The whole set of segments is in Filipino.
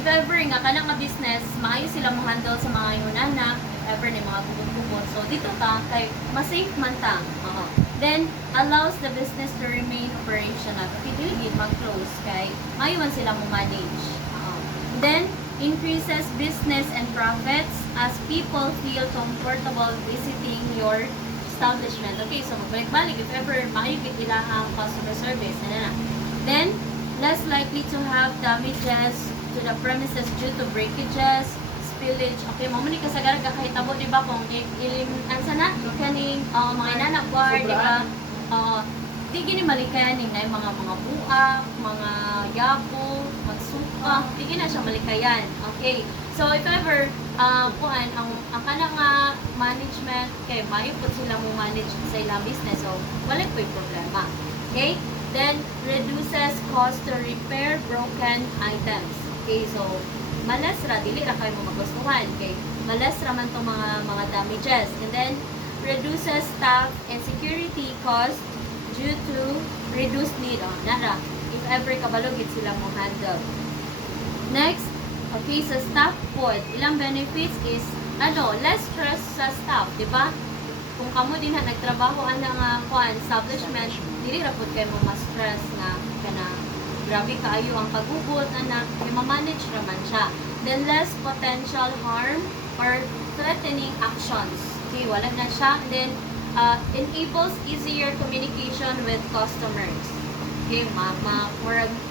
if ever nga kanang nga business, maayo sila mo handle sa mga yunana, if ever ni mga gugun-gugun. So dito ta kay ma-safe man ta. Then allows the business to remain operational. Okay, dili mag-close kay maayo man sila mo manage. Then increases business and profits as people feel comfortable visiting your establishment. Okay, so magbalik-balik if ever maayo gid ilahang customer service na. Then less likely to have damages to the premises due to breakages, spillage. Okay, mo ni kasagaran ka kahit tabo di ba kung ansa na kaning mga inanak bar di ba? Di gini malikayan na yung mga buak, mga yapo, magsuka, di gini na siya malikayan. Okay. So if ever kuan ang kana nga management kay maayo pud sila mo manage sa ilang business, so wala po yung problema. Okay? Then reduces cost to repair broken items. Okay, so malas ra dili ra kay mo magustuhan kay malas ra man tong mga damages. And then reduces staff and security cost due to reduced need. Nara if ever kabalogit sila mo handle. Next, okay, sa staff pod, ilang benefits is less stress sa staff, di ba? Kung kamo din nagtrabaho nga kuan establishment, dili ra pud kay mo ma-stress nga kana grabe kaayo ang paghugot anak, kay ma-manage naman siya. Then less potential harm or threatening actions. Okay, wala na siya. And then enables easier communication with customers. Okay,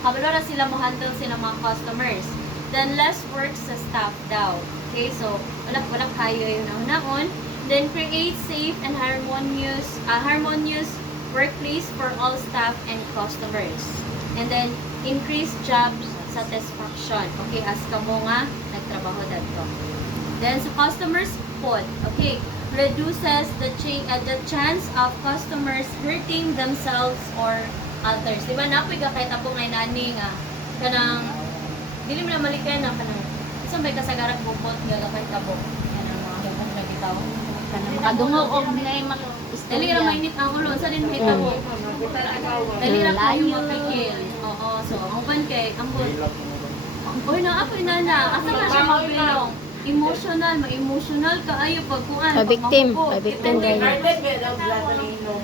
kabalo na sila mo handle sila mga customers. Then less work sa staff daw. Okay, so wala kayo yung naunahon. Then create safe and harmonious workplace for all staff and customers. And then increase job satisfaction. Okay, as kamo nga nagtrabaho dadto. Then sa customers pod, okay, reduces the chance of customers hurting themselves or others. Di ba napoy ka kahit ako ngay nani nga kanang dili mo na malikayan na kanang isang may kasagaran bubot nga kahit tabo. Yan ang mga hubog na bitaw. Kadungog og nay Dali ra mainit ang ulo sa din may tabo. Dali ra kayo mapikil. Oo, so ang uban kay ambot. Oy na ako inana, asa na siya mabilong. Ma-emotional kaayo pag kuan. Victim dahil.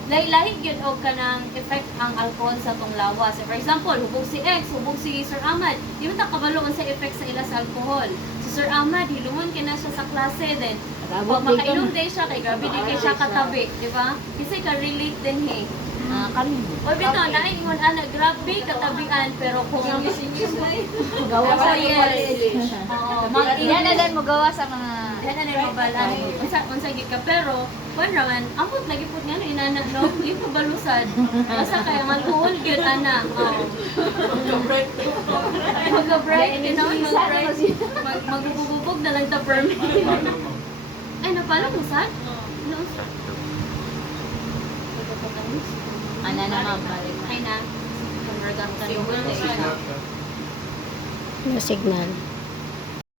Lahi gyud og kanang effect ang alcohol sa tong lawas. For example, hubog si X, hubog si Sir Ahmad. Di man ta kabalo sa effect sa ila sa alcohol. Si Sir Ahmad hilumon kina siya sa klase din. Pag makainom din siya kay grabe din kay siya katabi, di ba? Kasi ka relate din he. kami. O bito, naingon ana grabe katabian pero kung Gawa sa yes. Oo, Yan na din mo gawa sa mga yan na mabalan. Unsa gid ka pero kuan raman ambot lagi pud nga inana no, di pa balusad. Basta kay ang alcohol gyud ana. Mag-break, magbububog na lang ta permit. Ay napala mo sad? No. ana naman balik. Ay na. Convert ang tanong. No signal.